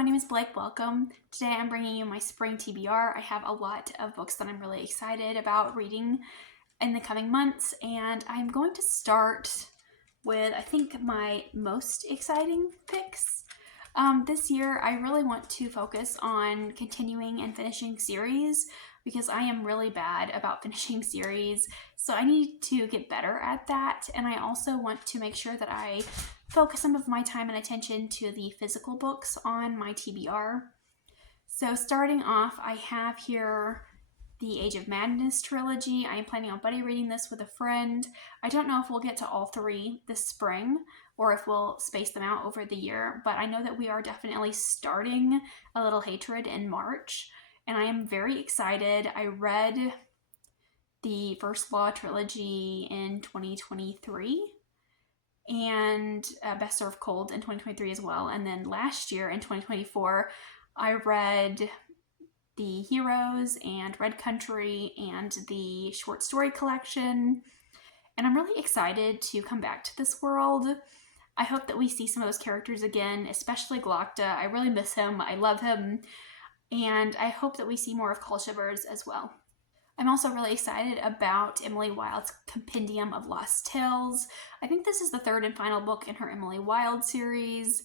my name is Blake. Welcome. Today I'm bringing you my spring TBR. I have a lot of books that I'm really excited about reading in the coming months, and I'm going to start with, I think, my most exciting picks. This year, I really want to focus on continuing and finishing series because I am really bad about finishing series, so I need to get better at that, and I also want to make sure that I focus some of my time and attention to the physical books on my TBR. So starting off, I have here the Age of Madness trilogy. I am planning on buddy reading this with a friend. I don't know if we'll get to all three this spring or if we'll space them out over the year, but I know that we are definitely starting A Little Hatred in March, and I am very excited. I read the First Law trilogy in 2023 and Best Served Cold in 2023 as well. And then last year in 2024, I read the Heroes and Red Country and the short story collection. And I'm really excited to come back to this world. I hope that we see some of those characters again, especially Glokta. I really miss him. I love him. And I hope that we see more of Colchivers as well. I'm also really excited about Emily Wilde's Compendium of Lost Tales. I think this is the third and final book in her Emily Wilde series.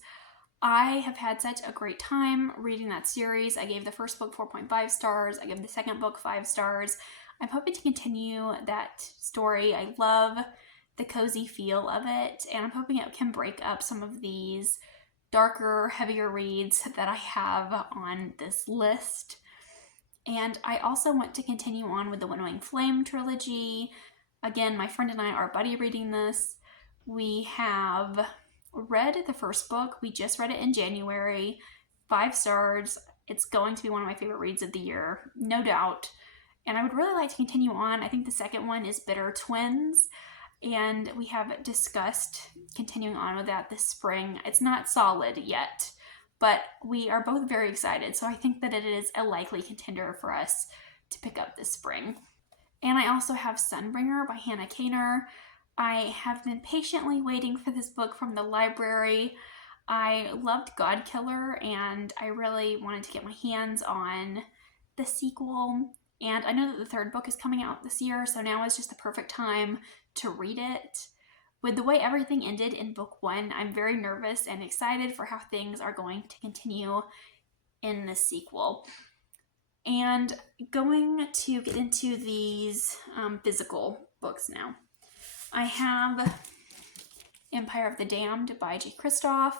I have had such a great time reading that series. I gave the first book 4.5 stars. I gave the second book 5 stars. I'm hoping to continue that story. I love the cozy feel of it, and I'm hoping it can break up some of these darker, heavier reads that I have on this list. And I also want to continue on with the Winnowing Flame trilogy. Again, my friend and I are buddy reading this. We have read the first book. We just read it in January. 5 stars. It's going to be one of my favorite reads of the year, no doubt. And I would really like to continue on. I think the second one is Bitter Twins, and we have discussed continuing on with that this spring. It's not solid yet, but we are both very excited, so I think that it is a likely contender for us to pick up this spring. And I also have Sunbringer by Hannah Kaner. I have been patiently waiting for this book from the library. I loved Godkiller, and I really wanted to get my hands on the sequel. And I know that the third book is coming out this year, so now is just the perfect time to read it. With the way everything ended in book 1, I'm very nervous and excited for how things are going to continue in the sequel. And going to get into these physical books now. I have Empire of the Damned by Jay Kristoff.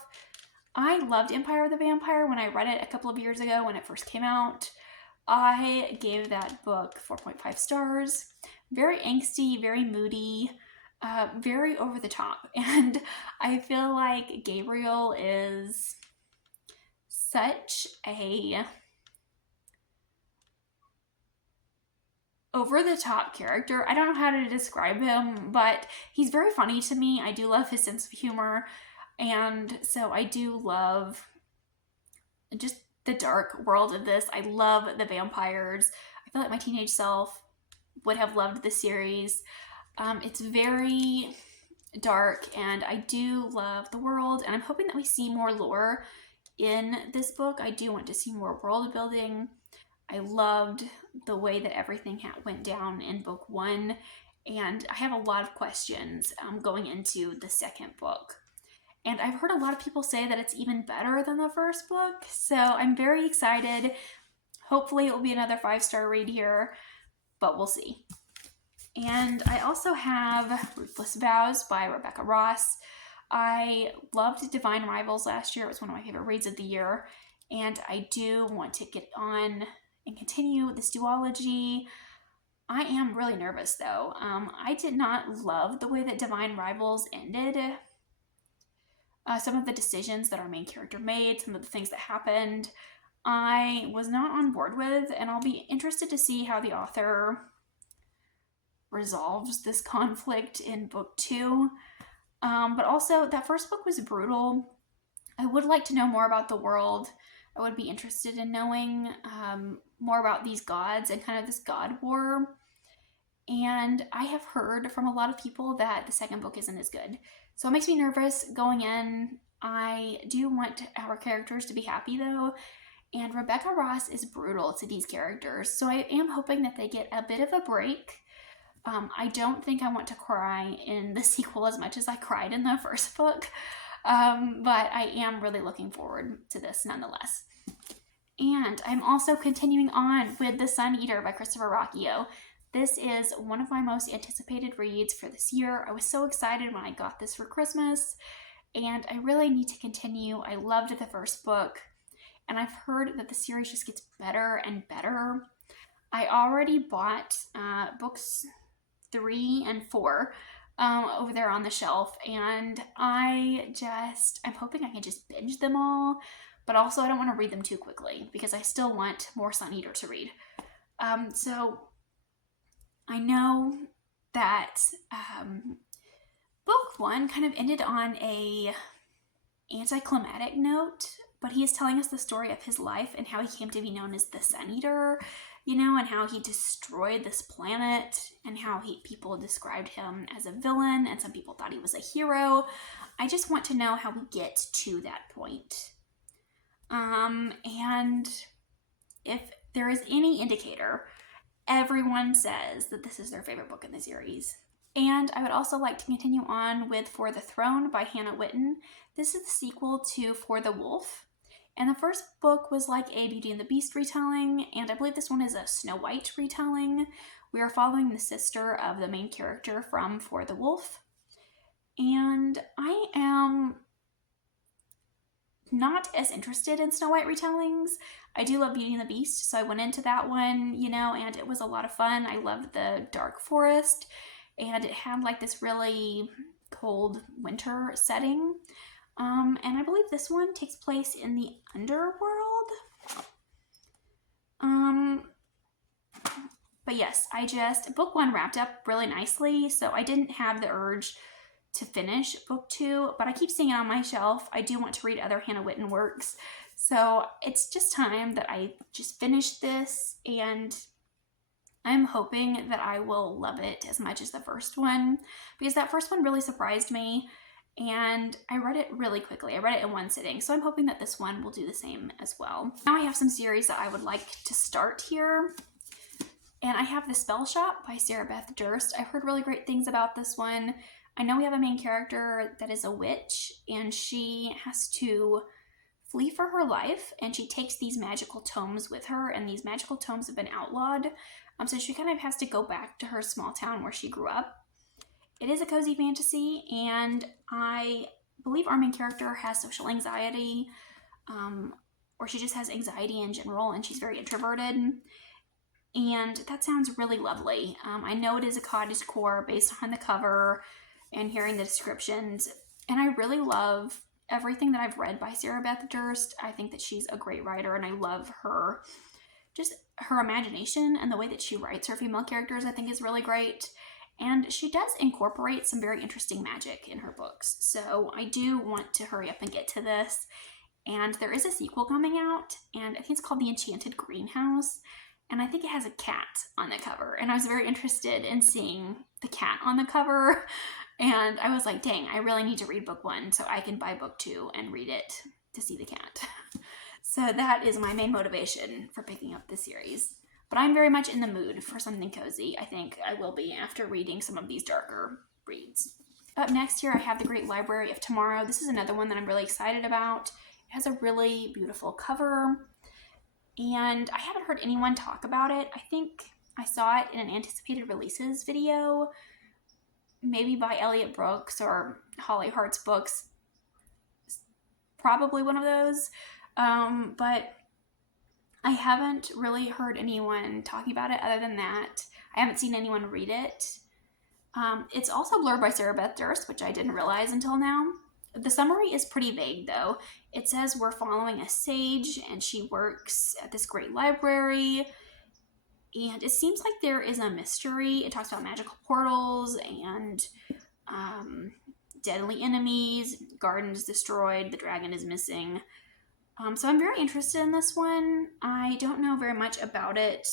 I loved Empire of the Vampire when I read it a couple of years ago when it first came out. I gave that book 4.5 stars. Very angsty, very moody, very over the top. And I feel like Gabriel is such a over the top character. I don't know how to describe him, but he's very funny to me. I do love his sense of humor. And so I do love just the dark world of this. I love the vampires. I feel like my teenage self would have loved the series. It's very dark, and I do love the world, and I'm hoping that we see more lore in this book. I do want to see more world building. I loved the way that everything went down in book 1, and I have a lot of questions going into the second book. And I've heard a lot of people say that it's even better than the first book, so I'm very excited. Hopefully it will be another 5-star read here, but we'll see. And I also have Ruthless Vows by Rebecca Ross. I loved Divine Rivals last year. It was one of my favorite reads of the year, and I do want to get on and continue this duology. I am really nervous though. I did not love the way that Divine Rivals ended. Some of the decisions that our main character made, some of the things that happened, I was not on board with, and I'll be interested to see how the author resolves this conflict in book 2. But also, that first book was brutal. I would like to know more about the world. I would be interested in knowing more about these gods and kind of this god war. And I have heard from a lot of people that the second book isn't as good. So it makes me nervous going in. I do want our characters to be happy though, and Rebecca Ross is brutal to these characters, so I am hoping that they get a bit of a break. I don't think I want to cry in the sequel as much as I cried in the first book, but I am really looking forward to this nonetheless. And I'm also continuing on with The Sun Eater by Christopher Ruocchio. This is one of my most anticipated reads for this year. I was so excited when I got this for Christmas, and I really need to continue. I loved the first book, and I've heard that the series just gets better and better. I already bought books 3 and 4 over there on the shelf, and I'm hoping I can just binge them all, but also I don't want to read them too quickly because I still want more Sun Eater to read. So I know that book 1 kind of ended on a anticlimactic note, but he is telling us the story of his life and how he came to be known as the Sun Eater, and how he destroyed this planet, and how people described him as a villain, and some people thought he was a hero. I just want to know how we get to that point. And if there is any indicator, everyone says that this is their favorite book in the series. And I would also like to continue on with For the Throne by Hannah Whitten. This is the sequel to For the Wolf. And the first book was like a Beauty and the Beast retelling, and I believe this one is a Snow White retelling. We are following the sister of the main character from For the Wolf. And I am not as interested in Snow White retellings. I do love Beauty and the Beast, so I went into that one, and it was a lot of fun. I loved the dark forest, and it had like this really cold winter setting. And I believe this one takes place in the underworld. But yes, book 1 wrapped up really nicely, so I didn't have the urge to finish book 2, but I keep seeing it on my shelf. I do want to read other Hannah Whitten works, so it's just time that I just finish this, and I'm hoping that I will love it as much as the first one, because that first one really surprised me, and I read it really quickly. I read it in one sitting, so I'm hoping that this one will do the same as well. Now I have some series that I would like to start here, and I have The Spell Shop by Sarah Beth Durst. I've heard really great things about this one. I know we have a main character that is a witch, and she has to flee for her life, and she takes these magical tomes with her, and these magical tomes have been outlawed, so she kind of has to go back to her small town where she grew up. It is a cozy fantasy, and I believe our main character has social anxiety, or she just has anxiety in general, and she's very introverted, and that sounds really lovely. I know it is a cottagecore based on the cover and hearing the descriptions, and I really love everything that I've read by Sarah Beth Durst. I think that she's a great writer, and I love her imagination, and the way that she writes her female characters I think is really great. And she does incorporate some very interesting magic in her books, so I do want to hurry up and get to this. And there is a sequel coming out, and I think it's called The Enchanted Greenhouse, and I think it has a cat on the cover, and I was very interested in seeing the cat on the cover, and I was like, dang, I really need to read book 1 so I can buy book 2 and read it to see the cat. So that is my main motivation for picking up this series. But I'm very much in the mood for something cozy. I think I will be after reading some of these darker reads. Up next here, I have The Great Library of Tomorrow. This is another one that I'm really excited about. It has a really beautiful cover, and I haven't heard anyone talk about it. I think I saw it in an anticipated releases video, maybe by Elliot Brooks or Holly Hart's Books. Probably one of those. But I haven't really heard anyone talking about it other than that. I haven't seen anyone read it. It's also blurred by Sarah Beth Durst, which I didn't realize until now. The summary is pretty vague, though. It says we're following a sage, and she works at this great library, and it seems like there is a mystery. It talks about magical portals and deadly enemies, gardens destroyed, the dragon is missing. So I'm very interested in this one. I don't know very much about it,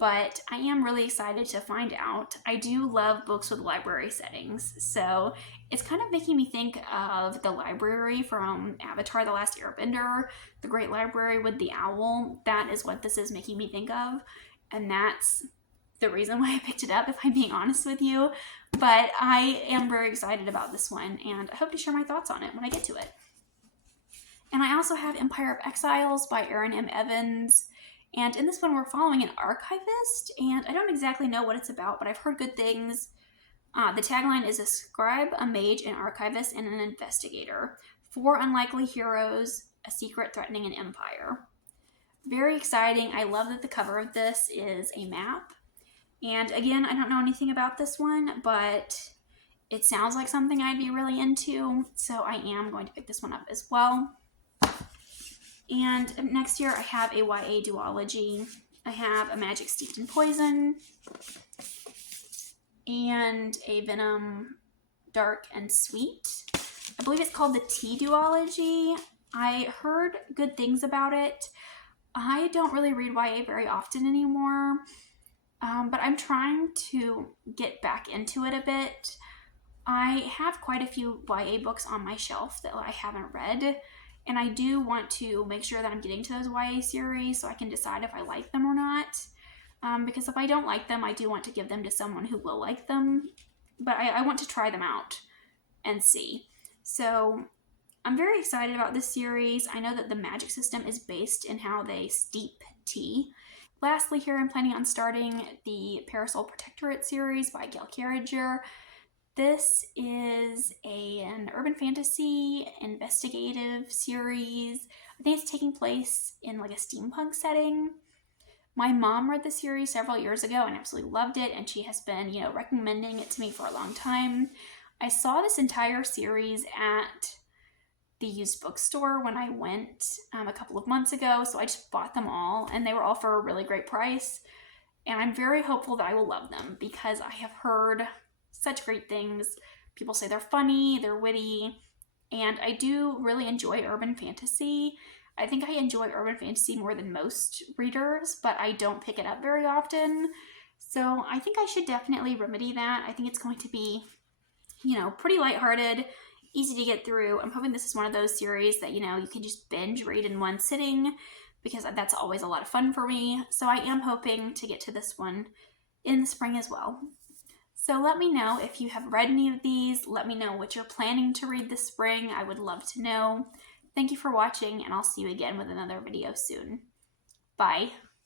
but I am really excited to find out. I do love books with library settings, so it's kind of making me think of the library from Avatar: The Last Airbender, the Great Library with the owl. That is what this is making me think of, and that's the reason why I picked it up, if I'm being honest with you. But I am very excited about this one, and I hope to share my thoughts on it when I get to it. And I also have Empire of Exiles by Erin M. Evans. And in this one, we're following an archivist, and I don't exactly know what it's about, but I've heard good things. The tagline is a scribe, a mage, an archivist, and an investigator. 4 unlikely heroes, a secret threatening an empire. Very exciting. I love that the cover of this is a map. And again, I don't know anything about this one, but it sounds like something I'd be really into, so I am going to pick this one up as well. And next year I have a YA duology. I have A Magic Steeped in Poison and a Venom Dark and Sweet. I believe it's called the Tea duology. I heard good things about it. I don't really read YA very often anymore, but I'm trying to get back into it a bit. I have quite a few YA books on my shelf that I haven't read, and I do want to make sure that I'm getting to those YA series so I can decide if I like them or not. Because if I don't like them, I do want to give them to someone who will like them. But I want to try them out and see. So I'm very excited about this series. I know that the magic system is based in how they steep tea. Lastly, here I'm planning on starting the Parasol Protectorate series by Gail Carriger. This is an urban fantasy investigative series. I think it's taking place in like a steampunk setting. My mom read the series several years ago and absolutely loved it, and she has been, recommending it to me for a long time. I saw this entire series at the used bookstore when I went a couple of months ago, so I just bought them all, and they were all for a really great price. And I'm very hopeful that I will love them because I have heard such great things. People say they're funny, they're witty, and I do really enjoy urban fantasy. I think I enjoy urban fantasy more than most readers, but I don't pick it up very often. So I think I should definitely remedy that. I think it's going to be, pretty lighthearted, easy to get through. I'm hoping this is one of those series that, you can just binge read in one sitting, because that's always a lot of fun for me. So I am hoping to get to this one in the spring as well. So let me know if you have read any of these. Let me know what you're planning to read this spring. I would love to know. Thank you for watching, and I'll see you again with another video soon. Bye.